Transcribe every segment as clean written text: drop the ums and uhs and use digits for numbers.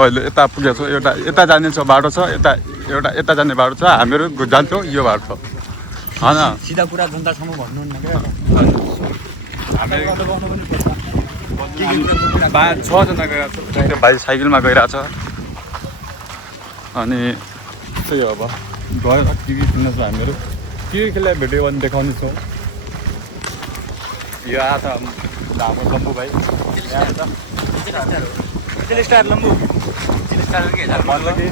अहिले यता पुगेको छौँ एउटा यता जाने छ बाटो छ एउटा यता जाने बाटो छ हामीहरू जान्छौँ यो बाटो होइन सिधा कुरा जनतासम्म भन्नुहुन्न क्या 6जना गइरहेको छ त्यो भाइ साइकलमा गइरहेछ अनि त्यही हो अब गएर के किन्न छ हामीहरू के खेल्दा भिडियो पनि देखाउने छौँ यो आएछ हाम्रो लम्बु भाइ स्टार लम्बु भन्नु कि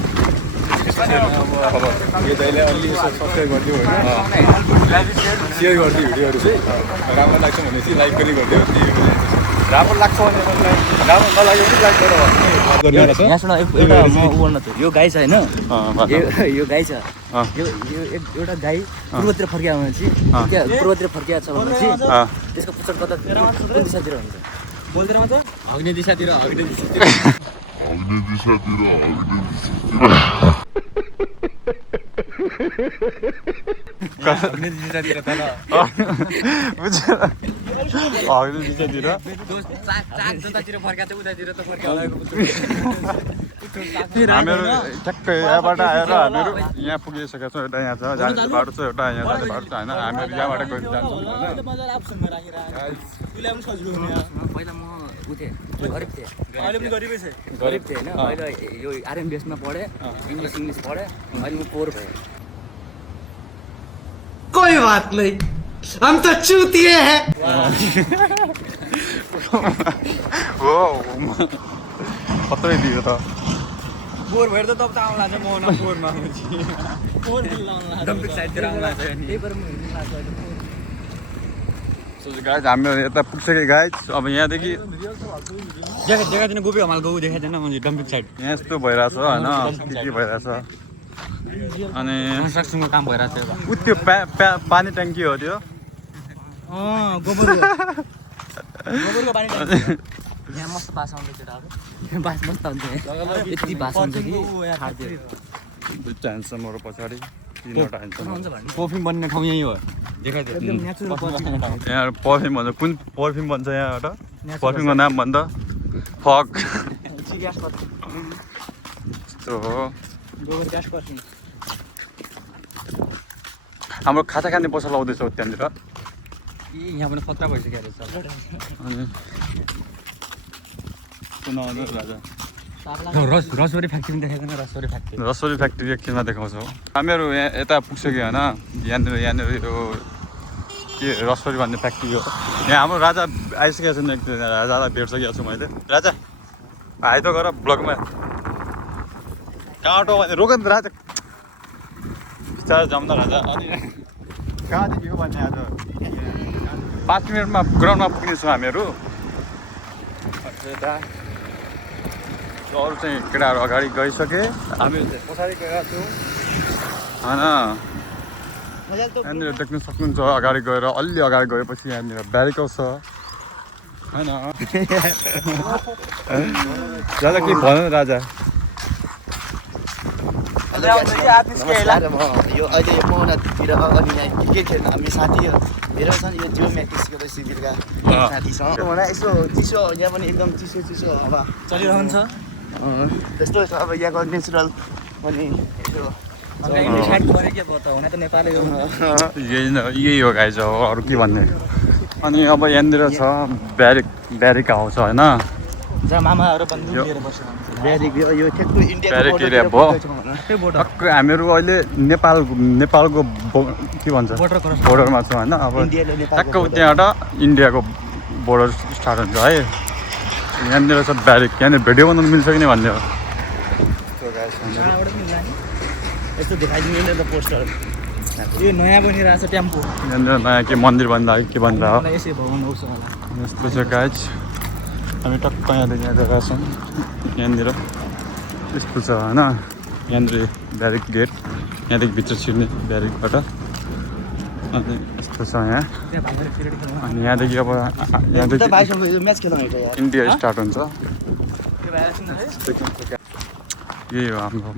यो दाइले अलि यसो सब्सक्राइब गरिदियो होइन सेयर गरिदियो भिडियोहरू चाहिँ राम्रो लाग्छ भने चाहिँ लाइक पनि गरिदियो राम्रो लाग्छ भने राम्रो नलाग्यो भने लाइक गरेर यो गाई छ होइन यो गाई छ यो एउटा गाई पूर्वतिर फर्किया भनेपछि पूर्वतिर फर्किया छ भनेपछि त्यसको पुच्छर कता कुन दिशातिर हुन्छ बोल्दैमा छ अग्नि दिशातिर हामीहरू ठ्याक्कै यहाँबाट आएर हामीहरू यहाँ पुगिसकेका छौँ एउटा यहाँ छ जाने बाटो छ एउटा यहाँ जाने बाटो छ होइन हामीहरू यहाँबाट गएर जान्छौँ पहिला म गरिब थिएँ गरिब थिएँ होइन अहिले यो आरएम बेसमा पढेँ इङ्ग्लिस पढेँ अहिले म पोर भएँ कोई बात नहीं हम तो चूतिए हैं हो कत्रै दियो त पोर भएर त तपाईँ आउनु लाग्छ म पोरमा पोर डम्पिङ साइडतिर आउनु लाग्छ त्यही भएर म हिँड्नु लाग्छ गाइज हामीहरू यता पुग्सके गाइज अब यहाँदेखि देखाइदिनु गोपी हमाल गएको देखाइदिएन मैले डम्पिङ साइड यहाँ यस्तो भइरहेछ होइन के भइरहेछ अनि कन्स्ट्रक्सनको काम भइरहेको छ उ त्यो पानी ट्याङ्की हो त्यो गोबरको पानी यहाँ मस्त बास आउँछ केटाहरू बास मस्त हुन्छ यति बास हुन्छ कि दुईवटा ह्यान्डसमहरू पछाडि तीनवटा ह्यान्डसम परफ्युम बन्ने ठाउँ यही हो देखाइदियो यहाँ पर्फ्युम भन्छ कुन पर्फ्युम भन्छ यहाँबाट पर्फ्युमको नाम भन्दा फक यस्तो हो हाम्रो खाजा खाने पसल आउँदैछ त्यहाँनिर यहाँ पनि खतरा भइसक्यो रहेछ अनि राजा रसवरी फ्याक्ट्री पनि देखाइदिएन रसवरी फ्याक्ट्री एकछिनमा देखाउँछौँ हामीहरू यहाँ यता पुग्सक्यो होइन यहाँनिर यो के रसवरी भन्ने फ्याक्ट्री हो यहाँ हाम्रो राजा आइसकेको छ नि एकदिन राजालाई भेट्सकेको छु मैले राजा आइ त गर ब्लगमा कहाँ भने रोक नि राजा बिस्तारै जाउँ न राजा अनि कहाँदेखि हो भने आज 5 मिनटमा ग्राउन्डमा पुग्नेछौँ हामीहरू अरू चाहिँ केटाहरू अगाडि गइसके हामीहरू चाहिँ पछाडि गएका छौँ होइन यहाँनिर देख्न सक्नुहुन्छ अगाडि गएर अलि अगाडि गएपछि यहाँनिर ब्यारिकल छ होइन राजा के भन राजा यो अहिले यो मोहनातिर अनि यहाँ क्रिकेट खेल्न हामी साथीहरू धेरै छन् यो जियो म्याट्रिक्सको शिविरका साथीसँग यसो चिसो यहाँ पनि एकदम चिसो हावा चलिरहन्छ त्यस्तो छ अब यहाँको नेचुरल पनि यही हो गाइज हो अरू के भन्ने अनि अब यहाँनिर छ ब्यारिक हाउस होइन मामाहरू ब्यारिक यो ठ्याक्कै ब्यारिक एरिया भयो टक्कै हामीहरू अहिले नेपालको के भन्छ बोर्डरमा छौँ होइन अब ठ्याक्कै त्यहाँबाट इन्डियाको बोर्डर स्टार्ट हुन्छ है यहाँनिर छ ब्यारिक यहाँनिर भिडियो बनाउनु मिल्छ कि नै भन्ने हो यस्तो देखाइदिनु त पोस्टर यो नयाँ बनिरहेको छ टेम्पो यहाँनिर नयाँ के मन्दिर भन्दा के भन्दा हो यसै भवन आउँछ होला यस्तो छ गाइज हामी टक्क यहाँदेखि यहाँ गएका छौँ यहाँनिर यस्तो छ होइन यहाँनिर ब्यारिक गेट यहाँदेखि भित्र छिर्ने ब्यारिकबाट अनि यस्तो छ यहाँ अनि यहाँदेखि अब यहाँदेखि इन्डिया स्टार्ट हुन्छ यही हो हाम्रो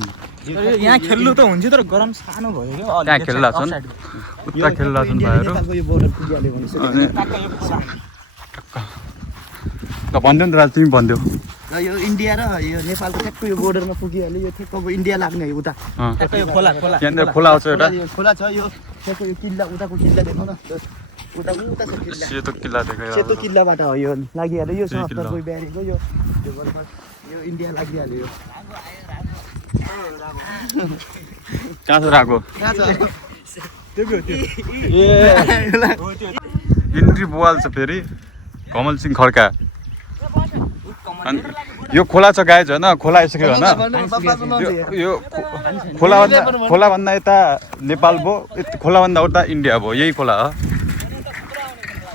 यहाँ खेल्नु त हुन्छ तर गरम सानो भयो क्या त्यहाँ खेलिरहेको छन् उता खेलिरहेको छन् भाइहरू अनि ल भन्देऊ नि त राज तिमी भन्देऊ र यो इन्डिया र यो नेपालको ठ्याक्कै यो बोर्डरमा पुगिहाल्यो यो ठ्याक्क अब इन्डिया लाग्ने हो उता ठ्याक्कै यो खोला यहाँनिर खोला आउँछ एउटा यो खोला छ यो ठ्याक्कै यो किल्ला उताको किल्ला देख्नु न उता छ किल्ला सेतो किल्ला देखायो सेतो किल्लाबाट हो यो लागिहाल्यो यो सहरको ब्यारेको यो यो इन्डिया लागिहाल्यो यो कहाँ छ राको कहाँ छ इन्द्री बुवाल छ फेरि कमल सिंह खड्का अनि यो खोला छ गाइज होइन खोला आइसक्यो होइन यो खोलाभन्दा यता नेपाल भयो खोलाभन्दा उता इन्डिया भयो यही खोला हो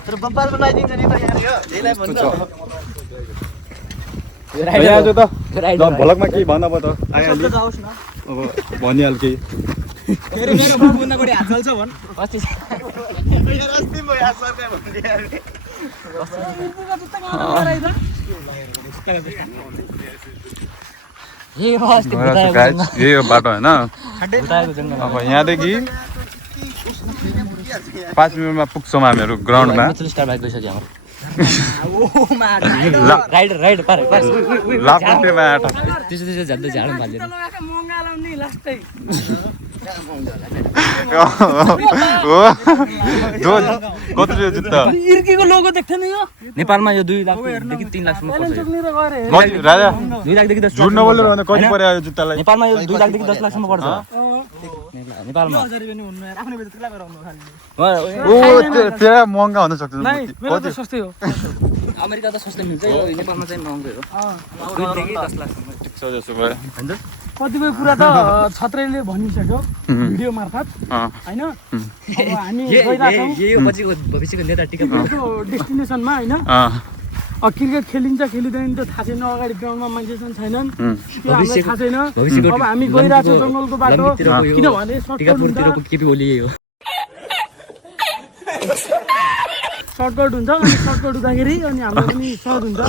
तर बब्बाल बनाइदिन्छ नि त यहाँ यो यसलाई भन्नु यहाँ जो त भलकमा केही भन अब त आइहाल्यो अब भनिहाल केही फेरि मेरो बाबुभन्दा बढी हात चल्छ भन् अस्ति यही हो बाटो होइन अब यहाँदेखि 5 मिनटमा पुग्छौँ हामीहरू ग्राउन्डमा लाफुन्टेमा त्यसो झ्याड्दै झाडु फाल्दैन कति जुत्ता नेपालमा यो 2 लाखदेखि 3 लाखसम्म पर्छ राजा 2 लाखदेखि 10 झुट नबोलेर भने कति पर्यो यो जुत्तालाई नेपालमा यो 2 लाखदेखि 10 लाखसम्म पर्छ नेपालमा तेरा महँगा हुन सक्छ कति सस्तै हो अमेरिका त सस्तै मिल्छ यो नेपालमा चाहिँ महँगै हो 2 देखि 10 लाखसम्म ठिक छ जसो भयो कतिपय कुरा त छत्रैले भनिसक्यो भिडियो मार्फत हैन अब हामी गइराछौँ यो पछिको भविष्यको नेता टिका डेस्टिनेसनमा हैन क्रिकेट खेलिन्छ खेलिँदैन त थाहा छैन अगाडि ग्राउन्डमा मान्छे छैनन् त्यो हामीलाई थाहा छैन अब हामी गइरहेछौँ जङ्गलको बाटो किनभने सर्टकट हुन्छ अनि सर्टकट हुँदाखेरि अनि हाम्रो पनि सहज हुन्छ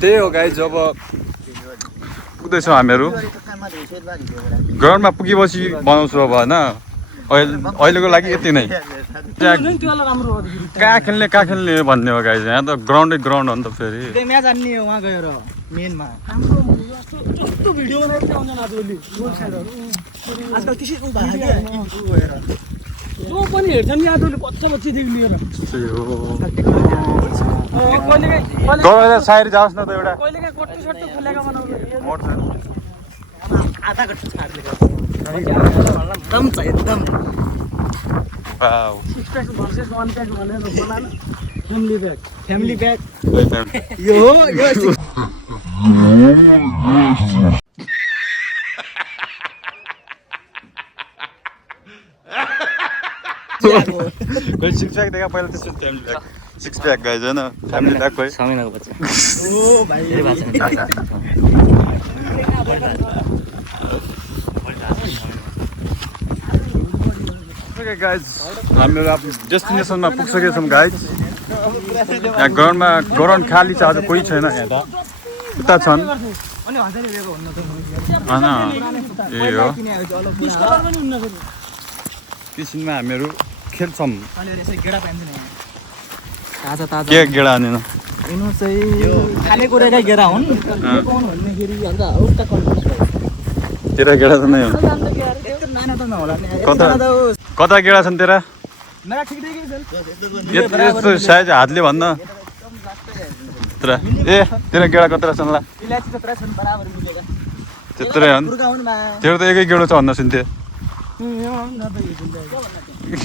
त्यही हो गाइज जब पुग्दैछौँ हामीहरू ग्राउन्डमा पुगेपछि बनाउँछु अब होइन अहिलेको लागि यति नै कहाँ खेल्ने भन्ने हो गाइज यहाँ त ग्राउन्डै ग्राउन्ड हो नि त फेरि म्याच हान्ने हो उहाँ गएर मेनमा कस्तो भिडियो बनाएर आउँदैन आजभोलि आजकल त्यसैको जो पनि हेर्छन् नि आजभोलि बच्चादेखि लिएर गएर सायरी जाओस् न त एउटा कहिलेकाहीँ कट्टु सट्टु खोलेको बनाउँछ आधा घन्टा एकदम छ एकदम wow six pack versus 1 pack भनेर बनाएन फ्यामिली प्याक यो कोही 6 प्याक देखा पहिला त्यसो फ्यामिली प्याक 6 प्याक गाइज होइन फ्यामिली प्याक कोही 6 महिनाको बच्चा ओ भाइ गाइज हामीहरू आफ्नो डेस्टिनेसनमा पुगिसकेछौँ गाइज यहाँ ग्राउन्ड खाली छ आज कोही छैन यहाँ त उता छन् होइन यही हो किसिममा हामीहरू खेल्छौँ के गेडा हानेन यिनीहरू चाहिँ खानेकुराकै गेडा हुन् तेरा गेडा त नै हो कता गेडा छन् तेरा यस्तो सायद हातले भन्न तेरा तेरा गेडा कत्रा छन् ला त्यत्रै हुन् तेरो त एकै गेडो छ भन्न सुन्थ्यो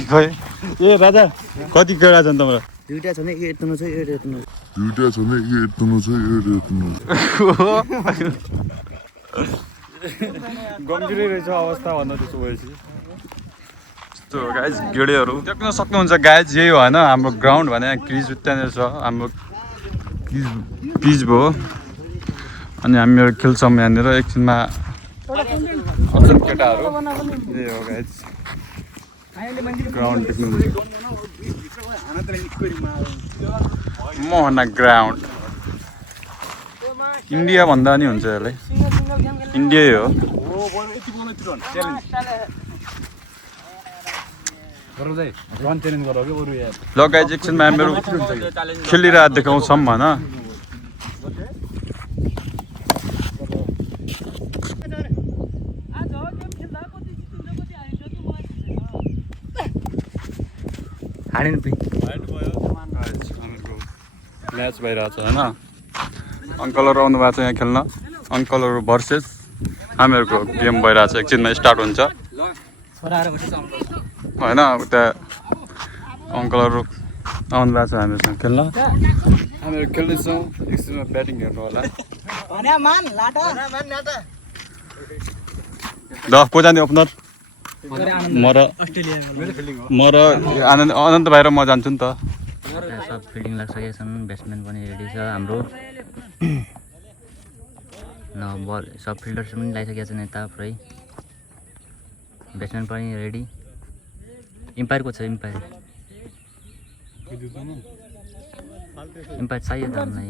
खै ए राजा कति गेडा छन् तिम्रो दुईटा छ नि एट्नु छ एट्नु गम्भीरै रहेछ अवस्था भन्दा त्यसो भएपछि यस्तो गाइज गेडेहरू देख्न सक्नुहुन्छ गाइज यही हो होइन हाम्रो ग्राउन्ड भने क्रिज त्यहाँनिर छ हाम्रो पिच भयो अनि हामीहरू खेल्छौँ यहाँनिर एकछिनमा असल केटाहरू यही हो गाइज ग्राउन्ड देख्नुहुन्छ मोहना ग्राउन्ड इन्डिया भन्दा नि हुन्छ यसलाई इन्डियै हो ल गाइज एकछिनमा हामीहरू खेलिरहेको देखाउँछौँ होइन हानेन पि म्याच भइरहेछ होइन अङ्कलहरू आउनु भएको छ यहाँ खेल्न अङ्कलहरू भर्सेस हामीहरूको गेम भइरहेछ एकछिनमा स्टार्ट हुन्छ होइन त्यहाँ अङ्कलहरू आउनु भएको छ हामीहरूसँग खेल्न हामीहरू खेल्दैछौँ एकछिनमा ब्याटिङ हेर्नु होला ल को जाने ओपनर म र अनन्त भाइ र म जान्छु नि त सब फिल्डिङ लागिसकेका छन् ब्याट्सम्यान पनि रेडी छ हाम्रो ल बल सब फिल्डर्स पनि लगाइसकेका छन् यता पुरै ब्याट्सम्यान पनि रेडी इम्पायरको छ इम्पायर चाहियो त हामीलाई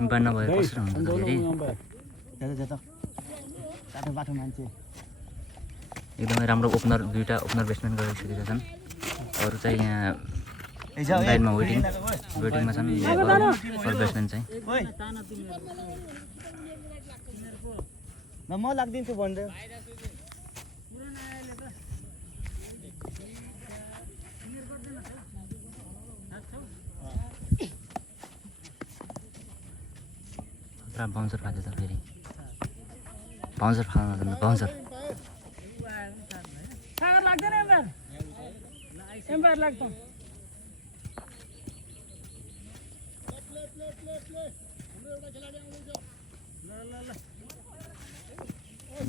इम्पायर नभएर कसरी हुन्छ त फेरि एकदमै राम्रो ओपनर दुईवटा ओपनर ब्याट्सम्यान गरिसकेका छन् अरू चाहिँ यहाँ लाइनमा वेटिङमा छन् अरू ब्याट्सम्यान चाहिँ म लाग्दिन्छु भन्दै पुरा बाउन्सर फाल्छ त फेरि बाउन्सर फाल्न बाउन्सर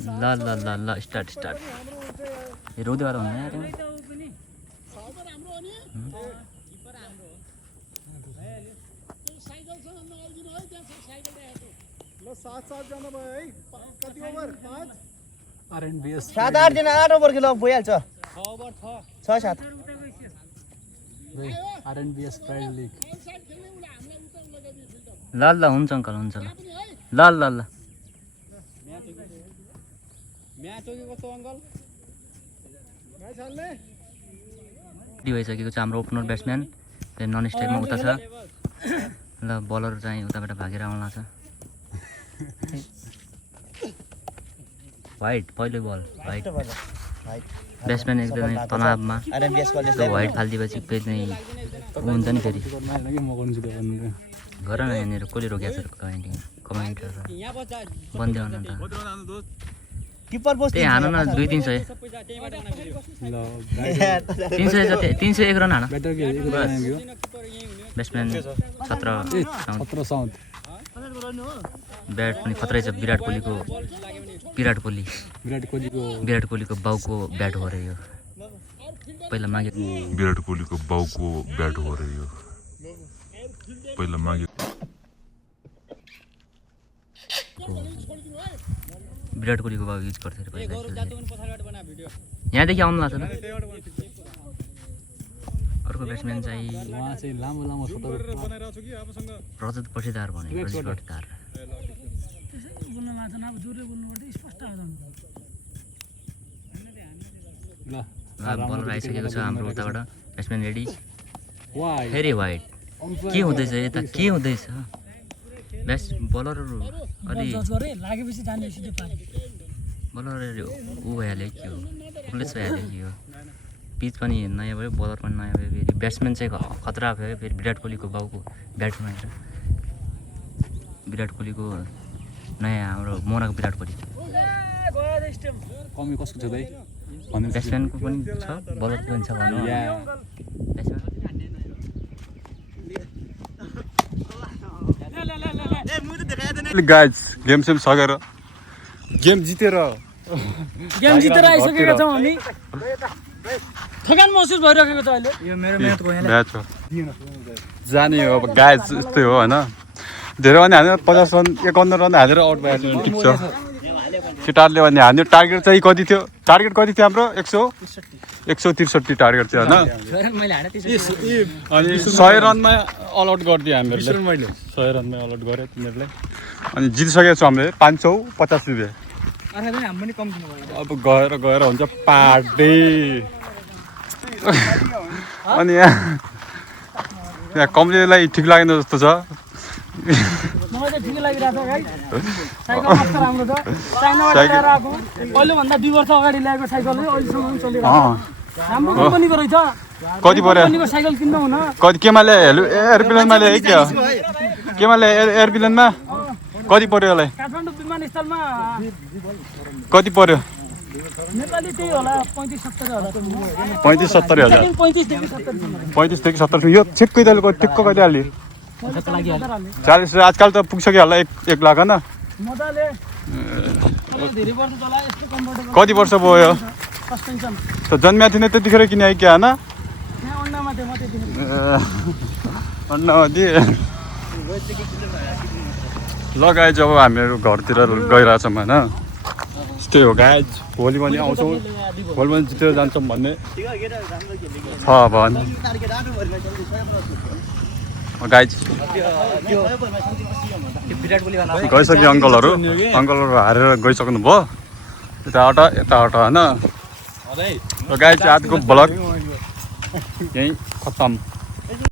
ल ल ल ल स्टार्ट रोदेवाला हुने यार सात आठ दिन 8 ओभर खेल भइहाल्छ 6-7 ल ल हुन्छ अङ्कल हुन्छ ल ल ल भइसकेको छ हाम्रो ओपनर ब्याट्सम्यान नन स्ट्राइकमा उता छ ल बलर चाहिँ उताबाट भागेर आउला छ वाइट पहिलो बल वाइट ब्याट्सम्यान एकदमै तनावमा वाइट फालिदिएपछि फेरि चाहिँ हुन्छ नि फेरि गर न यहाँनिर कसले रोकेको छ कमेन्टर बन्दै आउनु त किपर पोस्ट त्यही हान न 2-3 सय 301 रन हान ब्याट्सम्यान 17 साउन्ड ब्याट पनि खतरै छ विराट कोहलीको बाउको ब्याट हो रे यो पहिला मागे विराट कोहलीको बाउको ब्याट हो रे यो पहिला मागे विराट कोहलीको बाउ युज गर्थ्यो अरे पहिला यहाँदेखि आउनु लाग्छ त अर्को ब्याट्सम्यान चाहिँ रजत पठेदार भने बलर आइसकेको छ हाम्रो उताबाट ब्याट्सम्यान रेडी फेरि वाइट के हुँदैछ यता के हुँदैछ बलरहरू अलि बलर ऊ भइहाल्यो के हो प्लेस भइहाल्यो कि हो पिच पनि नयाँ भयो बलर पनि नयाँ भयो फेरि ब्याट्सम्यान चाहिँ खतरा भयो फेरि विराट कोहलीको बाउको ब्याट्सम्यान विराट कोहलीको नयाँ हाम्रो मोनाको विराट कोहली कमी कसको छ दाइ ब्याट्सम्यानको पनि छ बलरको पनि छ भनौँ गाइज गेम सेम सकेर गेम जितेर आइसकेका छौँ हामी थकान महसुस भइरहेको छ अहिले यो मेरो म्याच भयो म्याच हो जाने हो अब गाइज यस्तै हो होइन धेरै भने हाल्यो 50 रन 51 रन हालेर आउट भइहाल्यो भने टिप्छ केटाहरूले भने हान्यो टार्गेट चाहिँ कति थियो हाम्रो 163 टार्गेट थियो होइन अनि 100 रनमा अल आउट गरिदियो हामीहरूले 100 रनमा अल आउट गर्यो तिनीहरूले अनि जितिसकेको छौँ हामीले 550 रुपियाँ अब गएर हुन्छ पार्टी अनि यहाँ कमलेलाई ठिक लागेन जस्तो छ मलाई चाहिँ ठिकै लागिरहेको छ गाई साइकल कस्तो राम्रो छ चाइनाबाट ल्याएर आएको पहिलोभन्दा 2 वर्ष अगाडि ल्याएको साइकल हो अहिलेसम्म पनि चलिरहेको छ राम्रो कम्पनीको रहेछ कति पर्यो कम्पनीको साइकल किन्नु हुन कति केमा ल्यायो एयरप्लेनमा ल्यायो क्या केमा ल्यायो एयरप्लेनमा कति पर्यो यसलाई काठमाडौँ विमानस्थलमा कति पर्यो नेपाली त्यही होला 35-70 हजार 35-70 हजार 35 देखि 70 यो ठिक्कै त टिक्क कति हाल्यो 40 आजकल त पुग्छ कि होला 1 लाख होइन मजाले धेरै वर्ष चला यस्तो कम्फर्टेबल कति वर्ष भयो सस्पेन्सन त जन्मिया थिएन त्यतिखेर किने क्या होइन यहाँ अन्डामा थियो म त्यतिखेर अन्नमा थिएँ लगाए जब हामीहरू घरतिर गइरहेछौँ होइन त्यस्तै हो गाइज भोलि पनि आउँछौँ भोलि पनि जितेर जान्छौँ भन्ने छ भने गाइज गइसक्यो अङ्कलहरू हारेर गइसक्नु भयो यताबाट होइन गाइज आजको ब्लग यहीँ खत्तम